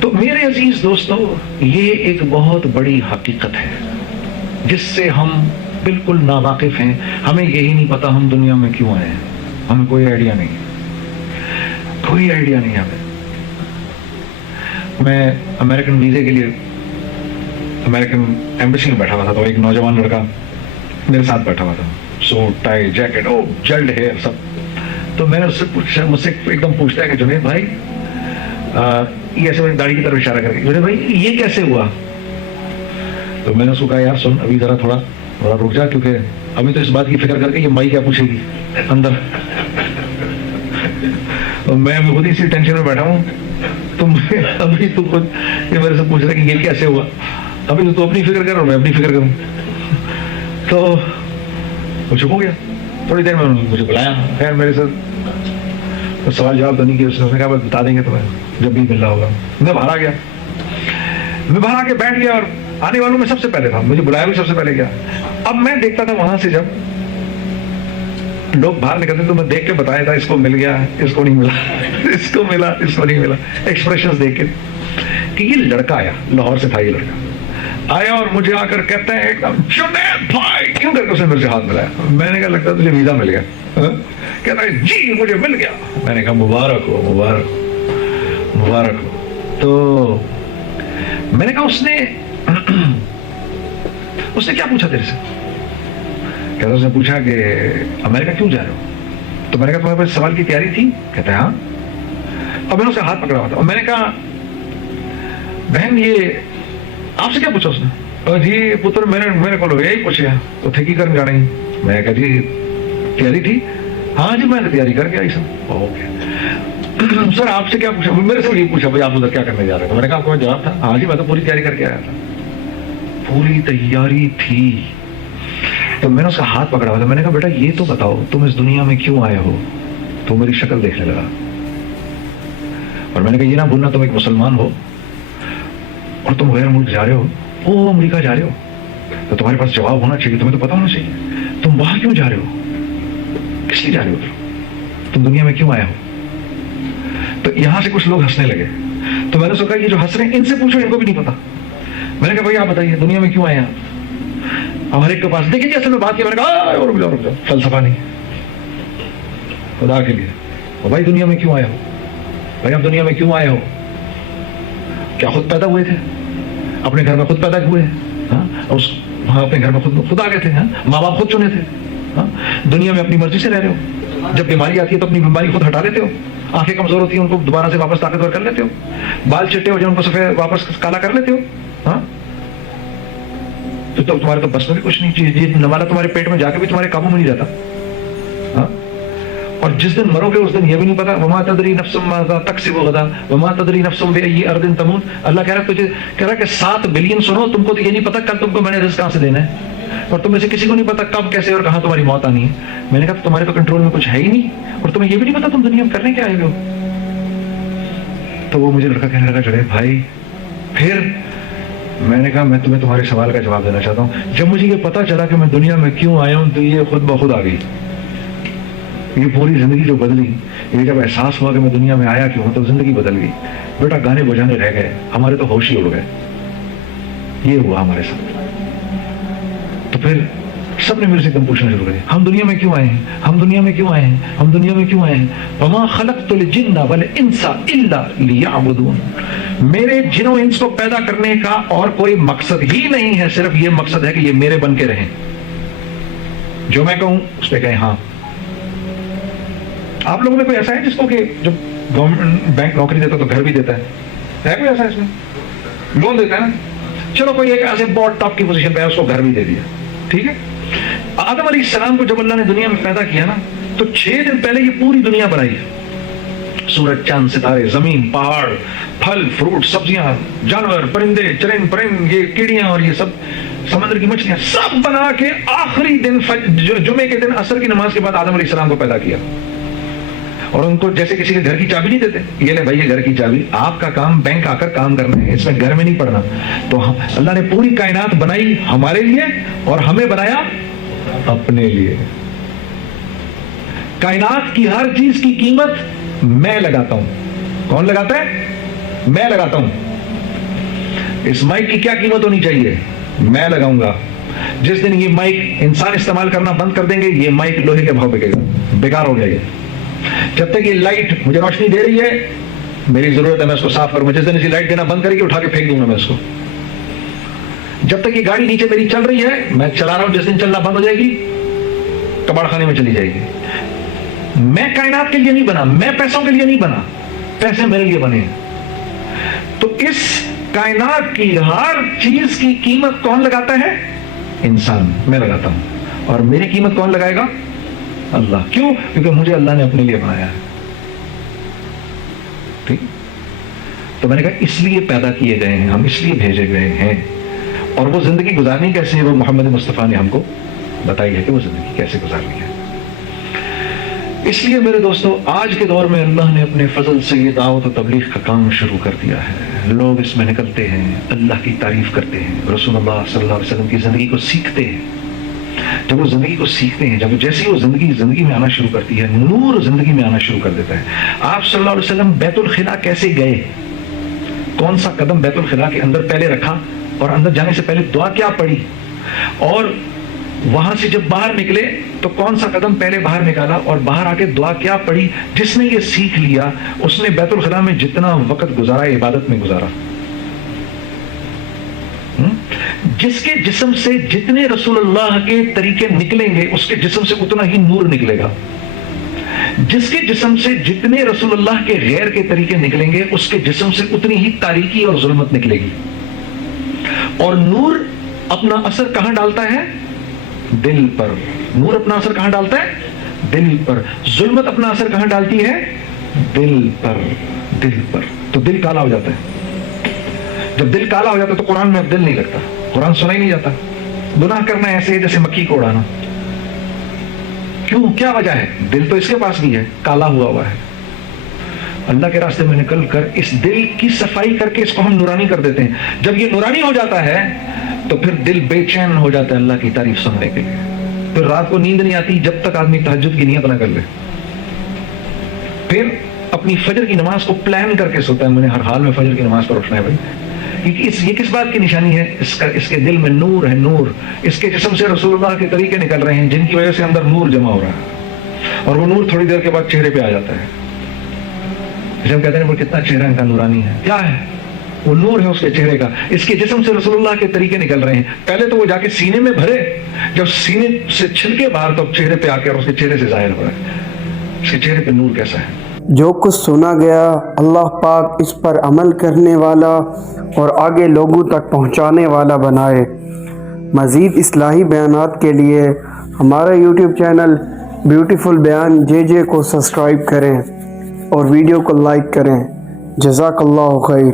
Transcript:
تو میرے عزیز دوستو، یہ ایک بہت بڑی حقیقت ہے جس سے ہم بالکل ناواقف ہیں. ہمیں یہی نہیں پتا ہم دنیا میں کیوں آئے ہیں. ہمیں کوئی آئیڈیا نہیں، کوئی آئیڈیا نہیں ہمیں. میں امریکن ویزے کے لیے امریکن ایمبیسی میں بیٹھا ہوا تھا، تو ایک نوجوان لڑکا میرے ساتھ بیٹھا ہوا تھا، سوٹ ٹائی جیکٹ، جلڈ ہیئر سب. تو میں نے اس سے پوچھا، مجھ سے ایک دم پوچھتا ہے کہ جنید بھائی، یہ ایسے میں داڑھی کی طرف اشارہ کر کے، جنید بھائی یہ کیسے ہوا؟ تو میں نے اس کو کہا یار سن، ابھی ذرا تھوڑا رک جا، کیونکہ ابھی تو اس بات کی فکر کر کے یہ مائی کیا پوچھے گی اندر. میں خود اسی ٹینشن میں بیٹھا ہوں. ابھی تو خود یہ میرے سے پوچھ رہا کہ یہ کیسے ہوا. ابھی تو اپنی فکر کر رہا ہوں، میں اپنی فکر کروں. تو وہ چپ ہو گیا. تھوڑی دیر میں مجھے بلایا، خیر میرے سے سوال جواب تو نہیں کیا. اس نے کہا بس بتا دیں گے تمہیں جب بھی ملنا ہوگا. میں باہر آ گیا، میں باہر آ کے بیٹھ گیا، اور آنے والوں میں سب سے پہلے تھا. مجھے بلایا بھی سب سے پہلے گیا. اب میں دیکھتا تھا وہاں سے جب لوگ باہر نکلتے تو میں دیکھ کے بتایا تھا اس کو مل گیا، اس کو نہیں ملا، اس کو ملا، اس کو نہیں ملا. ایکسپریشنز دیکھ کے کہ یہ لڑکا آیا، لاہور سے تھا یہ لڑکا آیا، اور مجھے آ کر کہتے ہیں ایک دم جنید بھائی کیوں کر کے اس نے میرے سے ہاتھ ملایا. میں نے کہا لگتا ہے تجھے ویزا مل گیا. کہتا ہے جی مجھے مل گیا. میں نے کہا مبارک ہو، مبارک ہو، مبارک ہو. تو میں نے کہا اس نے کیا پوچھا تیرے سے؟ کہتا اس نے پوچھا کہ امریکہ کیوں جا رہے ہو؟ تو میں نے کہا تمہارے پاس سوال کی تیاری تھی؟ کہتا ہے ہاں. اور میں نے اسے ہاتھ پکڑا ہوا تھا، اور میں نے کہا بہن یہ آپ سے کیا پوچھا اس نے؟ جی پتر میں نے کو یہی پوچھا تو تھے کی کرنے جا رہی. میں نے کہا جی تیاری تھی؟ ہاں جی میں نے تیاری کر کے آئی سر. اوکے سر آپ سے کیا پوچھا؟ میرے سے یہ پوچھا بھائی آپ ادھر کیا کرنے جا رہے ہیں؟ میں نے کہا آپ کو جواب تھا ہاں جی میں تو پوری تیاری کر کے آیا تھا. پوری تیاری تھی. تو میں نے اس کا ہاتھ پکڑا ہوا تھا. میں نے کہا بیٹا یہ تو بتاؤ تم اس دنیا میں کیوں آئے ہو؟ تو میری شکل دیکھنے لگا، اور میں نے کہا یہ نہ بھولنا تم ایک مسلمان ہو اور تم غیر ملک جا رہے ہو، وہ امریکہ جا رہے ہو، تو تمہارے پاس جواب ہونا چاہیے، تمہیں تو پتا ہونا چاہیے تم وہاں کیوں جا رہے ہو، کس لیے جا رہے ہو، تم دنیا میں کیوں آئے ہو. تو یہاں سے کچھ لوگ ہنسنے لگے. تو میں نے سوچا یہ جو ہنس رہے ہیں ان سے پوچھو، ان کو بھی نہیں پتا. میں نے کہا بھائی آپ بتائیے دنیا میں کیوں آئے ہیں؟ ہمارے کے پاس دیکھیں جیسے میں بات کی. میں نے کہا اور فلسفہ نہیں، خدا کے لیے بھائی دنیا میں کیوں آئے ہو؟ بھائی آپ دنیا میں کیوں آئے ہو؟ کیا خود پیدا ہوئے تھے؟ اپنے گھر میں خود پیدا ہوئے ہیں؟ ہاں اپنے گھر میں خود آ گئے تھے؟ ماں باپ خود چنے تھے؟ ہاں دنیا میں اپنی مرضی سے رہ رہے ہو. جب بیماری آتی ہے تو اپنی بیماری خود ہٹا لیتے ہو. آنکھیں کمزور ہوتی ہیں ان کو دوبارہ سے واپس طاقتور کر لیتے ہو. بال چٹے ہو جائے ان کو سفید واپس کالا کر لیتے ہو. ہاں تو تمہارے تو بس میں بھی کچھ نہیں چاہیے. یہ نوالا تمہارے پیٹ میں جا کے بھی تمہارے قابو میں نہیں جاتا. ہاں اور جس دن مرو گے اس دن یہ بھی نہیں پتا. وما تدری نفس ماذا تکسب غدا وما تدری نفس بأي ارض تموت. اللہ کہہ رہا ہے تجھے، کہہ رہا ہے کہ 7 بلین سنو، تم کو تو یہ نہیں پتا کل تم کو میں نے رزق کہاں سے دینا ہے، اور تم میں سے کسی کو نہیں پتا کب کیسے اور کہاں تمہاری موت آنی ہے. میں نے کہا تمہارے تو کنٹرول میں کچھ ہے ہی نہیں، اور تمہیں یہ بھی نہیں پتا تم دنیا میں کرنے کیا آئے ہو. تو وہ مجھے لڑکا کہنے لگا جنید بھائی پھر. میں نے کہا میں تمہیں تمہارے سوال کا جواب دینا چاہتا ہوں. جب مجھے یہ پتا چلا کہ میں دنیا میں کیوں آیا ہوں تو یہ خود بخود آ گئی. یہ پوری زندگی جو بدلی، یہ جب احساس ہوا کہ میں دنیا میں آیا کیوں ہوں تو زندگی بدل گئی. بیٹا گانے بجانے رہ گئے، ہمارے تو ہوش ہی اڑ گئے. یہ ہوا ہمارے ساتھ. تو پھر سب نے میرے سے ایک دم پوچھنا شروع کر دیا ہم دنیا میں کیوں آئے ہیں، ہم دنیا میں کیوں آئے ہیں، ہم دنیا میں کیوں آئے ہیں. وما خلقت الجن والانس الا لیعبدون. میرے جنوں انس کو پیدا کرنے کا اور کوئی مقصد ہی نہیں ہے، صرف یہ مقصد ہے کہ یہ میرے بن کے رہیں. جو میں کہوں اس پہ کہیں ہاں. آپ لوگوں میں کوئی ایسا ہے جس کو کہ جب گورنمنٹ بینک نوکری دیتا تو گھر بھی دیتا ہے کوئی ایسا اس میں لون دیتا ہے نا؟ چلو کوئی ایک ایسے بہت ٹاپ کی پوزیشن پہ ہے اس کو گھر بھی دے دیا. ٹھیک ہے. آدم علیہ السلام کو جب اللہ نے دنیا میں پیدا کیا نا تو 6 دن پہلے یہ پوری دنیا بنائی. سورج چاند ستارے زمین پہاڑ پھل فروٹ سبزیاں جانور پرندے چرند پرند یہ کیڑیاں اور یہ سب سمندر کی مچھلیاں سب بنا کے آخری دن جمعے کے دن عصر کی نماز کے بعد آدم علیہ السلام کو پیدا کیا. اور ان کو جیسے کسی کے گھر کی چابی نہیں دیتے، یہ لے بھائی یہ گھر کی چابی، آپ کا کام بینک آ کر کام کرنا ہے، اس میں گھر میں نہیں پڑنا. تو اللہ نے پوری کائنات بنائی ہمارے لیے اور ہمیں بنایا اپنے لیے. کائنات کی ہر چیز کی قیمت میں لگاتا ہوں. کون لگاتا ہے؟ میں لگاتا ہوں. اس مائک کی کیا قیمت ہونی چاہیے؟ میں لگاؤں گا. جس دن یہ مائک انسان استعمال کرنا بند کر دیں گے یہ مائک لوہے کے بھاؤ بکے گا, بیکار ہو گیا یہ. جب تک یہ لائٹ مجھے روشنی دے رہی ہے میری ضرورت ہے میں اس کو صاف کروں. جس دن اسی لائٹ دینا بند کرے گی اٹھا کے پھینک دوں گا میں اس کو. جب تک یہ گاڑی نیچے میری چل رہی ہے میں چلا رہا ہوں, جس دن چلنا بند ہو جائے گی کباڑ خانے میں چلی جائے گی. میں کائنات کے لیے نہیں بنا, میں پیسوں کے لیے نہیں بنا, پیسے میرے لیے بنے ہیں. تو اس کائنات کی ہر چیز کی قیمت کون لگاتا ہے؟ انسان. میں لگاتا ہوں. اور میری قیمت کون لگائے گا؟ اللہ. کیوں؟ کیونکہ مجھے اللہ نے اپنے لیے بنایا ہے. ٹھیک. تو میں نے کہا اس لیے پیدا کیے گئے ہیں ہم, اس لیے بھیجے گئے ہیں. اور وہ زندگی گزارنی کیسے ہے وہ محمد مصطفیٰ نے ہم کو بتائی ہے کہ وہ زندگی کیسے گزارنی ہے. اس لیے میرے دوستو آج کے دور میں اللہ نے اپنے فضل سے یہ دعوت و تبلیغ کا کام شروع کر دیا ہے. لوگ اس میں نکلتے ہیں, اللہ کی تعریف کرتے ہیں, رسول اللہ صلی اللہ علیہ وسلم کی زندگی کو سیکھتے ہیں. جب وہ زندگی کو سیکھتے ہیں, جب جیسی وہ زندگی میں آنا شروع کرتی ہے, نور زندگی میں آنا شروع کر دیتا ہے. آپ صلی اللہ علیہ وسلم بیت الخلا کیسے گئے, کون سا قدم بیت الخلا کے اندر پہلے رکھا, اور اندر جانے سے پہلے دعا کیا پڑھی, اور وہاں سے جب باہر نکلے تو کون سا قدم پہلے باہر نکالا, اور باہر آ کے دعا کیا پڑھی. جس نے یہ سیکھ لیا اس نے بیت الخلا میں جتنا وقت گزارا عبادت میں گزارا. جس کے جسم سے جتنے رسول اللہ کے طریقے نکلیں گے اس کے جسم سے اتنا ہی نور نکلے گا. جس کے جسم سے جتنے رسول اللہ کے غیر کے طریقے نکلیں گے اس کے جسم سے اتنی ہی تاریکی اور ظلمت نکلے گی. اور نور اپنا اثر کہاں ڈالتا ہے؟ دل پر. نور اپنا اثر کہاں ڈالتا ہے؟ دل پر. ظلمت اپنا اثر کہاں ڈالتی ہے؟ دل پر. دل پر. تو دل کالا ہو جاتا ہے. جب دل کالا ہو جاتا ہے تو قرآن میں اب دل نہیں لگتا, قرآن سنا ہی نہیں جاتا. گناہ کرنا ایسے ہے جیسے مکھی کو اڑانا. کیوں؟ کیا وجہ ہے؟ دل تو اس کے پاس بھی ہے, کالا ہوا ہے. اللہ کے راستے میں نکل کر اس دل کی صفائی کر کے اس کو ہم نورانی کر دیتے ہیں. جب یہ نورانی ہو جاتا ہے تو پھر دل بے چین ہو جاتا ہے اللہ کی تعریف سننے کے لیے. پھر رات کو نیند نہیں آتی جب تک آدمی تہجد کی نیت نہ کر لے. پھر اپنی فجر کی نماز کو پلان کر کے سوتا ہے, میں نے ہر حال میں فجر کی نماز پر اٹھنا ہے بھائی. یہ کس بات کی نشانی ہے؟ اس کے دل میں نور ہے. نور اس کے جسم سے رسول اللہ کے طریقے نکل رہے ہیں جن کی وجہ سے اندر نور جمع ہو رہا ہے, اور وہ نور تھوڑی دیر کے بعد چہرے پہ آ جاتا ہے. جب کہتے ہیں وہ کتنا چہرہ ان کا نورانی ہے, کیا ہے وہ؟ نور ہے اس کے چہرے کا. اس کے جسم سے رسول اللہ کے طریقے نکل رہے ہیں. پہلے تو وہ جا کے سینے میں بھرے, جب سینے سے چھلکے باہر تو چہرے پہ آ کر اس کے چہرے سے ظاہر ہو رہا ہے. اس کے چہرے پہ نور کیسا ہے. جو کچھ سنا گیا اللہ پاک اس پر عمل کرنے والا اور آگے لوگوں تک پہنچانے والا بنائے. مزید اصلاحی بیانات کے لیے ہمارا یوٹیوب چینل بیوٹیفل بیان جے کو سبسکرائب کریں اور ویڈیو کو لائک کریں. جزاک اللہ خیر.